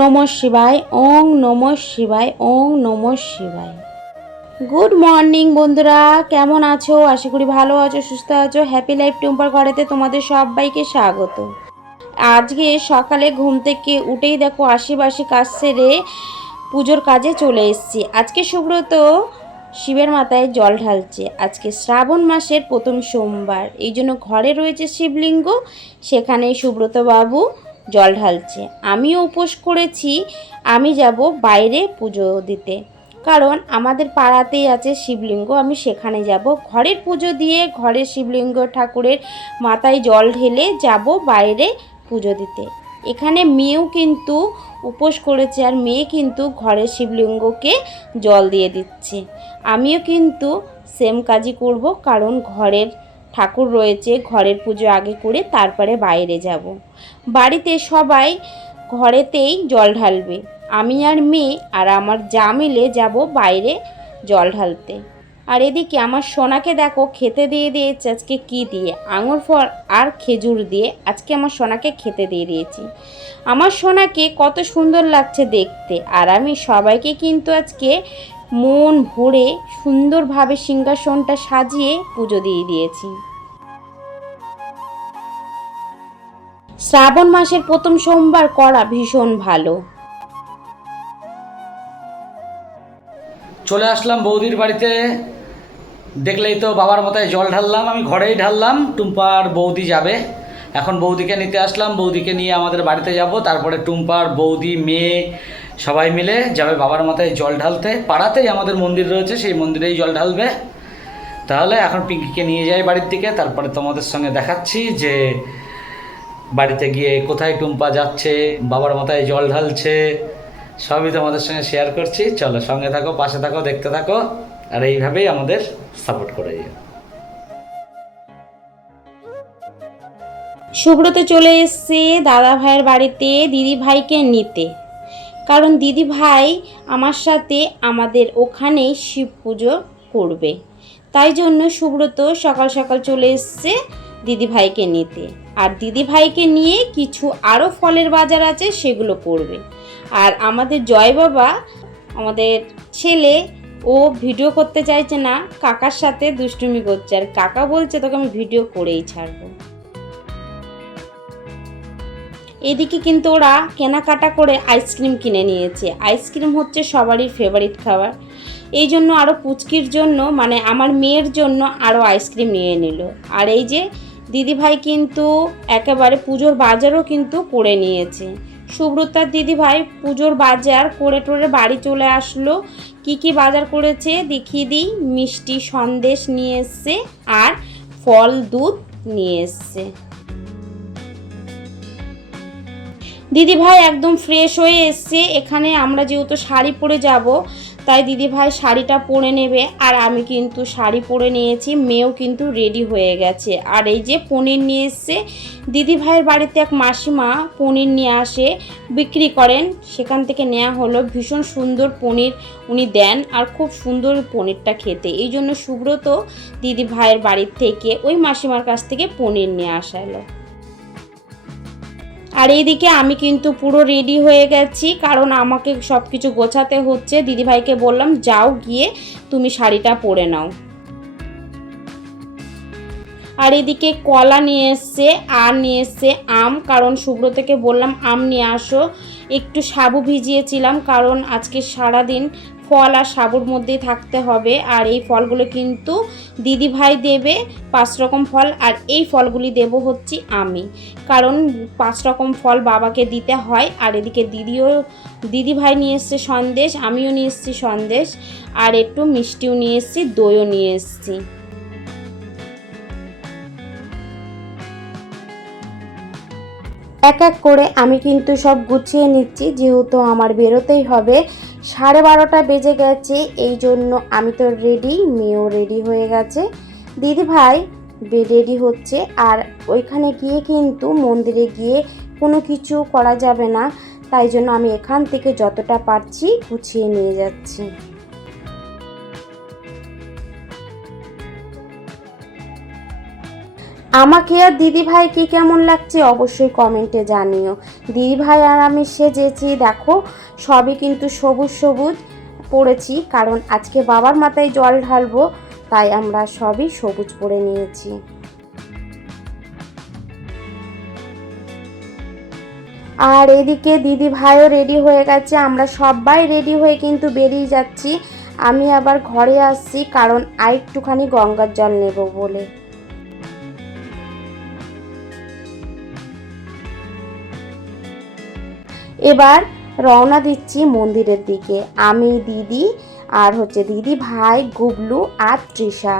নম শিবায়, ওং নম শিবায়, ওং নম শিবায়। গুড মর্নিং বন্ধুরা। কেমন আছো? আশা করি ভালো আছো, সুস্থ আছো। হ্যাপি লাইফ টুম্পার ঘরেতে তোমাদের সবাইকে স্বাগত। আজকে সকালে ঘুম থেকে উঠেই দেখো আশিবাসি কাজ সেরে পুজোর কাজে চলে এসেছি। আজকে সুব্রত শিবের মাথায় জল ঢালছে। আজকে শ্রাবণ মাসের প্রথম সোমবার। এই জন্য ঘরে রয়েছে শিবলিঙ্গ সেখানে সুব্রত বাবু জল ঢালছে। আমিও উপোস করেছি, আমি যাব বাইরে পুজো দিতে। কারণ আমাদের পাড়াতেই আছে শিবলিঙ্গ, আমি সেখানে যাব। ঘরের পুজো দিয়ে ঘরের শিবলিঙ্গ ঠাকুরের মাথায় জল ঢেলে যাব বাইরে পুজো দিতে। এখানে মেয়েও কিন্তু উপোস করেছে আর মেয়ে কিন্তু ঘরের শিবলিঙ্গকে জল দিয়ে দিচ্ছে। আমিও কিন্তু সেম কাজই করব, কারণ ঘরের ঠাকুর রয়েছে, ঘরের পুজো আগে করে তারপরে বাইরে যাব। বাড়িতে সবাই ঘরেতেই জল ঢালবে। আমি আর মেয়ে আর আমার যা মিলে যাব বাইরে জল ঢালতে। আর এদিকে আমার সোনাকে দেখো, খেতে দিয়ে দিয়েছে আজকে কি দিয়ে? আঙুর ফল আর খেজুর দিয়ে আজকে আমার সোনাকে খেতে দিয়ে দিয়েছি। আমার সোনাকে কত সুন্দর লাগছে দেখতে। আর আমি সবাইকে কিন্তু আজকে মন ভরে সুন্দরভাবে সিংহাসনটা সাজিয়ে পুজো দিয়ে দিয়েছি। শ্রাবণ মাসের প্রথম সোমবার করা ভীষণ ভালো। চলে আসলাম বৌদির বাড়িতে। দেখলেই তো বাবার মতায় জল ঢাললাম, আমি ঘরেই ঢাললাম টুম্পার বৌদি যাবে। এখন বৌদিকে নিতে আসলাম, বৌদিকে নিয়ে আমাদের বাড়িতে যাব, তারপরে টুম্পার বৌদি, মেয়ে সবাই মিলে যাবে বাবার মাথায় জল ঢালতে। পাড়াতেই আমাদের মন্দির রয়েছে, সেই মন্দিরেই জল ঢালবে। তাহলে এখন পিঙ্কিকে নিয়ে যাই বাড়ির দিকে, তারপরে তোমাদের সঙ্গে দেখাচ্ছি যে বাড়িতে গিয়ে কোথায় টুম্পা যাচ্ছে, বাবার মাথায় জল ঢালছে, সবই তোমাদের সঙ্গে শেয়ার করছি। চলো সঙ্গে থাকো, পাশে থাকো, দেখতে থাকো, আর এইভাবেই আমাদের সাপোর্ট করে যাও সুব্রত চলে এসছে দাদা ভাইয়ের বাড়িতে, দিদি ভাইকে নিতে। কারণ দিদি ভাই আমার সাথে আমাদের ওখানেই শিব পুজো করবে। তাই জন্য সুব্রত সকাল সকাল চলে এসছে দিদি ভাইকে নিতে। আর দিদি ভাইকে নিয়ে কিছু আরও ফলের বাজার আছে সেগুলো করবে। আর আমাদের জয় বাবা, আমাদের ছেলে, ও ভিডিও করতে চাইছে না, কাকার সাথে দুষ্টুমি করছে। আর কাকা বলছে, তোকে আমি ভিডিও করেই ছাড়বো। এদিকে কিন্তু ওরা কেনাকাটা করে আইসক্রিম কিনে নিয়েছে। আইসক্রিম হচ্ছে সবারই ফেভারিট খাবার। এই জন্য আরও পুচকির জন্য মানে আমার মেয়ের জন্য আরও আইসক্রিম নিয়ে নিল। আর এই যে দিদিভাই কিন্তু একেবারে পুজোর বাজারও কিন্তু করে নিয়েছে। সুব্রতার দিদিভাই পুজোর বাজার করে টোরে বাড়ি চলে আসলো। কি কি বাজার করেছে দেখিয়ে দিই। মিষ্টি সন্দেশ নিয়ে এসছে আর ফল দুধ নিয়ে এসছে। দিদিভাই একদম ফ্রেশ হয়ে এসছে। এখানে আমরা যেহেতু শাড়ি পরে যাব, তাই দিদিভাই শাড়িটা পরে নেবে। আর আমি কিন্তু শাড়ি পরে নিয়েছি, মেয়েও কিন্তু রেডি হয়ে গেছে। আর এই যে পনির নিয়ে এসছে দিদিভাইয়ের বাড়িতে এক মাসিমা পনির নিয়ে আসে, বিক্রি করেন। সেখান থেকে নেওয়া হলো। ভীষণ সুন্দর পনির উনি দেন, আর খুব সুন্দর পনিরটা খেতে। এই জন্য সুব্রত দিদিভাইয়ের বাড়ির থেকে ওই মাসিমার কাছ থেকে পনির নিয়ে আসা আর এইদিকে আমি কিন্তু পুরো রেডি হয়ে গেছি, কারণ আমাকে সব কিছু গোছাতে হচ্ছে। দিদিভাইকে বললাম, যাও গিয়ে তুমি শাড়িটা পরে নাও। আর এদিকে কলা নিয়ে এসছে, আর নিয়ে এসছে আম, কারণ সুব্রতকে বললাম, আম নিয়ে আসো। একটু সাবু ভিজিয়েছিলাম, কারণ আজকে সারাদিন ফল আর সাবুর মধ্যেই থাকতে হবে। আর এই ফলগুলো কিন্তু দিদিভাই দেবে পাঁচ রকম ফল, আর এই ফলগুলি দেব হচ্ছে আমি। কারণ পাঁচ রকম ফল বাবাকে দিতে হয়, আর এদিকে দিদিও দিদিভাই নিয়ে এসছে সন্দেশ, আমিও নিয়ে এসছি সন্দেশ, আর একটু মিষ্টিও নিয়ে এসছি, দইও নিয়ে এসেছি। এক এক করে আমি কিন্তু সব গুছিয়ে নিচ্ছি, যেহেতু আমার বেরোতেই হবে। সাড়ে বারোটা বেজে গেছে, এই জন্য আমি তো রেডি মেয়েও রেডি হয়ে গেছে। দিদি ভাই রেডি হচ্ছে, আর ওইখানে গিয়ে কিন্তু মন্দিরে গিয়ে কোনো কিছু করা যাবে না। তাই জন্য আমি এখান থেকে যতটা পারছি গুছিয়ে নিয়ে যাচ্ছি। আমাকে আর দিদি ভাই কি কেমন লাগছে অবশ্যই কমেন্টে জানিও। দিদি ভাই আর আমি সেজেছি, দেখো, সবই কিন্তু সবুজ সবুজ পড়েছি, কারণ আজকে বাবার মাথায় জল ঢালবো, তাই আমরা সবই সবুজ পরে নিয়েছি। আর এদিকে দিদি ভাইও রেডি হয়ে গেছে, আমরা সবাই রেডি হয়ে কিন্তু বেরিয়ে যাচ্ছি। আমি আবার ঘরে আসছি, কারণ আর একটুখানি গঙ্গার জল নেব বলে। এবার রওনা দিচ্ছি মন্দিরের দিকে। আমি দিদি আর হচ্ছে দিদি ভাই, গুবলু আর তৃষা।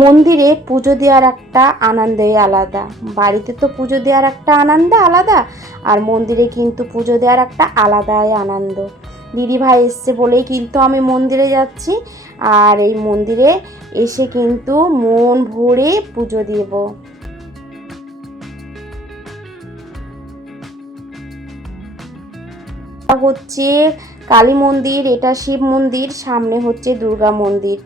মন্দিরে পুজো দেওয়ার একটা আনন্দই আলাদা। বাড়িতে তো পুজো দেওয়ার একটা আনন্দ আলাদা, আর মন্দিরে কিন্তু পুজো দেওয়ার একটা আলাদাই আনন্দ। দিদি ভাই এসছে বলেই কিন্তু আমি মন্দিরে যাচ্ছি। আর এই মন্দিরে এসে কিন্তু মন ভরে পুজো দেব। হচ্ছে কালী মন্দির, এটা শিব মন্দির, সামনে হচ্ছে দুর্গা মন্দির।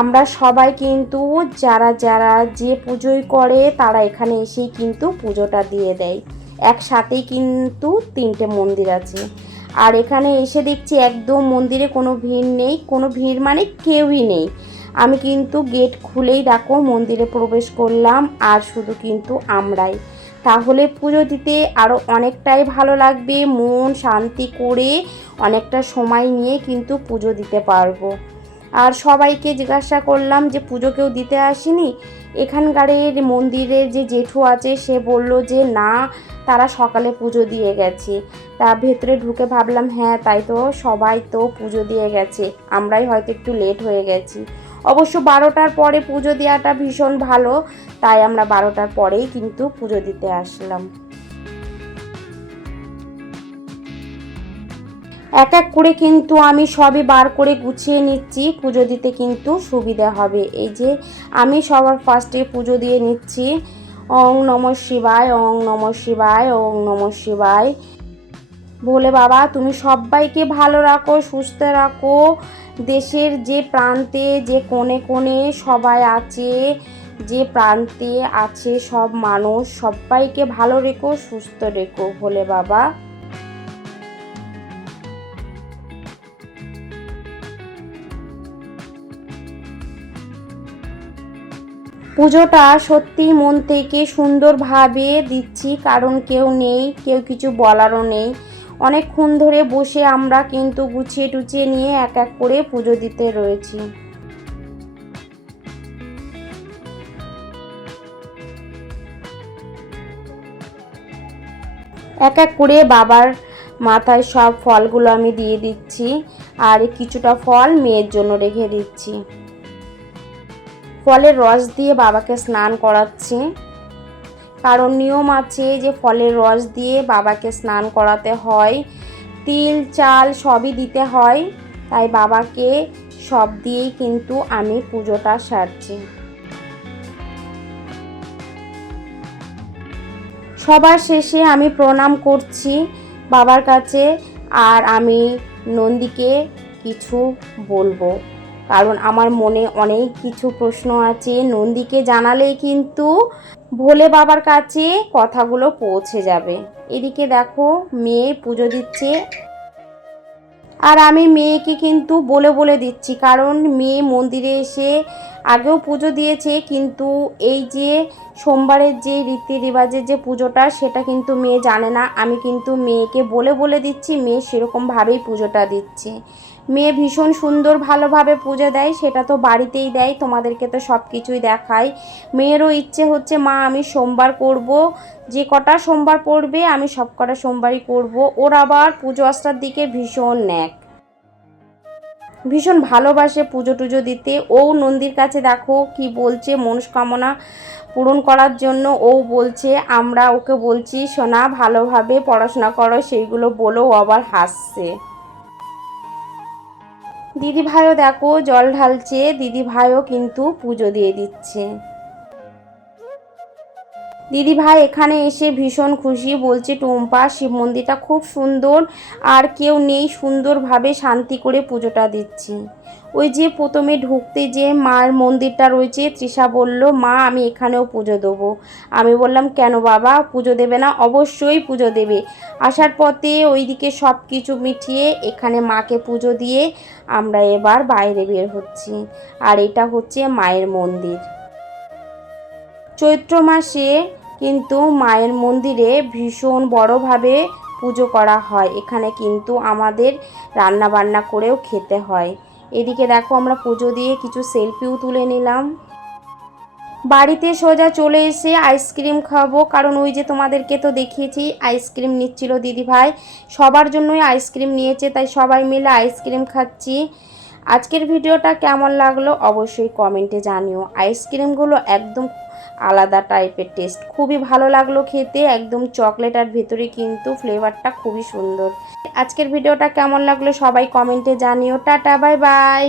আমরা সবাই কিন্তু যারা যারা যে পুজোই করে তারা এখানে এসেই কিন্তু পুজোটা দিয়ে দেয়। একসাথেই কিন্তু তিনটে মন্দির আছে। আর এখানে এসে দেখছি একদম মন্দিরে কোনো ভিড় নেই, কোনো ভিড় মানে কেউই নেই। আমি কিন্তু গেট খুলেই দেখো মন্দিরে প্রবেশ করলাম, আর শুধু কিন্তু আমরাই। তাহলে পুজো দিতে আরও অনেকটাই ভালো লাগবে, মন শান্তি করে অনেকটা সময় নিয়ে কিন্তু পুজো দিতে পারব। আর সবাইকে জিজ্ঞাসা করলাম যে পুজো কেউ দিতে আসেনি। এখানকারের মন্দিরের যে জেঠু আছে, সে বলল যে না, তারা সকালে পুজো দিয়ে গেছে। তা ভেতরে ঢুকে ভাবলাম হ্যাঁ তাই তো, সবাই তো পুজো দিয়ে গেছে। আমরাই হয়তো একটু লেট হয়ে গেছি। অবশ্য বারোটার পরে পুজো দেওয়াটা ভীষণ ভালো, তাই আমরা বারোটার পরেই কিন্তু পুজো দিতে আসলাম। এক এক করে কিন্তু আমি সবই বার করে গুছিয়ে নিচ্ছি, পুজো দিতে কিন্তু সুবিধা হবে। এই যে আমি সবার ফার্স্টে পুজো দিয়ে নিচ্ছি। অং নম শিবায়, ওং নম শিবায়, ওং নম শিবায়। বলে বাবা, তুমি সবাইকে ভালো রাখো, সুস্থ রাখো। দেশের যে প্রান্তে, যে কোণে কোণে সবাই আছে, যে প্রান্তে আছে সব মানুষ, সবাইকে ভালো রেখো, সুস্থ রেখো ভোলে বাবা। পুজোটা সত্যি মন থেকে সুন্দরভাবে দিচ্ছি, কারণ কেউ নেই, কেউ কিছু বলারও নেই। অনেকক্ষণ ধরে বসে আমরা কিন্তু গুছিয়ে টুচিয়ে নিয়ে এক এক করে পুজো দিতে রয়েছি। এক এক করে বাবার মাথায় সব ফলগুলো আমি দিয়ে দিচ্ছি, আর কিছুটা ফল মেয়ের জন্য রেখে দিচ্ছি। ফলের রস দিয়ে বাবাকে স্নান করাচ্ছি। কারণ নিয়ম আছে যে ফলের রস দিয়ে বাবাকে স্নান করাতে হয়। তিল, চাল সবই দিতে হয়। তাই বাবাকে সব দিয়েই কিন্তু আমি পুজোটা সারছি। সবার শেষে আমি প্রণাম করছি বাবার কাছে আর আমি নন্দীকে কিছু বলব। কারণ আমার মনে অনেক কিছু প্রশ্ন আছে। নন্দীকে জানালেই কিন্তু ভোলে বাবার কাছে কথাগুলো পৌঁছে যাবে। এদিকে দেখো, মেয়ে পুজো দিচ্ছে। আর আমি মেয়েকে কিন্তু বলে বলে দিচ্ছি, কারণ মেয়ে মন্দিরে এসে আগেও পুজো দিয়েছে, কিন্তু এই যে সোমবারের যে রীতি রেওয়াজের যে পুজোটা, সেটা কিন্তু মেয়ে জানে না। আমি কিন্তু মেয়েকে বলে বলে দিচ্ছি, মেয়ে সেরকমভাবেই পুজোটা দিচ্ছে। মেয়ে ভীষণ সুন্দর ভালোভাবে পুজো দেয়, সেটা তো বাড়িতেই দেয়, তোমাদেরকে তো সব কিছুই দেখায়। মেয়েরও ইচ্ছে হচ্ছে, মা, আমি সোমবার করব, যে কটা সোমবার পড়বে, আমি সব কটা সোমবারই করব। ওর আবার পুজো আস্তার দিকে ভীষণ ন্যাক। ভীষণ ভালোবাসে পুজো টুজো দিতে। ও নন্দীর কাছে দেখো কি বলছে, মনস্কামনা পূরণ করার জন্য ও বলছে, আমরা ওকে বলছি, সোনা ভালোভাবে পড়াশোনা করো, সেইগুলো বলো আবার হাসছে। দিদি ভাইও দেখো জল ঢালছে দিদি ভাইও কিন্তু পুজো দিয়ে দিচ্ছে। দিদি ভাই এখানে এসে ভীষণ খুশি, বলছে, টুম্পা, শিব মন্দিরটা খুব সুন্দর, আর কেউ নেই সুন্দরভাবে শান্তি করে পুজোটা দিচ্ছি। ওই যে প্রথমে ঢুকতে যে মায়ের মন্দিরটা রয়েছে, তৃষা বলল, মা, আমি এখানেও পুজো দেবো। আমি বললাম, কেন বাবা, পুজো দেবে না? অবশ্যই পুজো দেবে। আসার পথে ওইদিকে সব কিছু মিটিয়ে এখানে মাকে পুজো দিয়ে আমরা এবার বাইরে বের হচ্ছি, আর এটা হচ্ছে মায়ের মন্দির। চৈত্র মাসে কিন্তু মায়ের মন্দিরে ভীষণ বড়োভাবে পুজো করা হয়। এখানে কিন্তু আমাদের রান্না বান্না করেও খেতে হয়। এদিকে দেখো আমরা পুজো দিয়ে কিছু সেলফিও তুলে নিলাম। বাড়িতে সোজা চলে এসে আইসক্রিম খাব। কারণ ওই যে তোমাদেরকে তো দেখিয়েছি আইসক্রিম নিচ্ছিল দিদিভাই সবার জন্যই আইসক্রিম নিয়েছে, তাই সবাই মিলে আইসক্রিম খাচ্ছি। আজকের ভিডিওটা কেমন লাগল অবশ্যই কমেন্টে জানিও। আইসক্রিমগুলো একদম আলাদা টাইপের টেস্ট খুবই ভালো লাগল খেতে, একদম চকলেট আর ভেতরে কিন্তু ফ্লেভারটা খুবই সুন্দর। আজকের ভিডিওটা কেমন লাগল সবাই কমেন্টে জানিও। Tata bye bye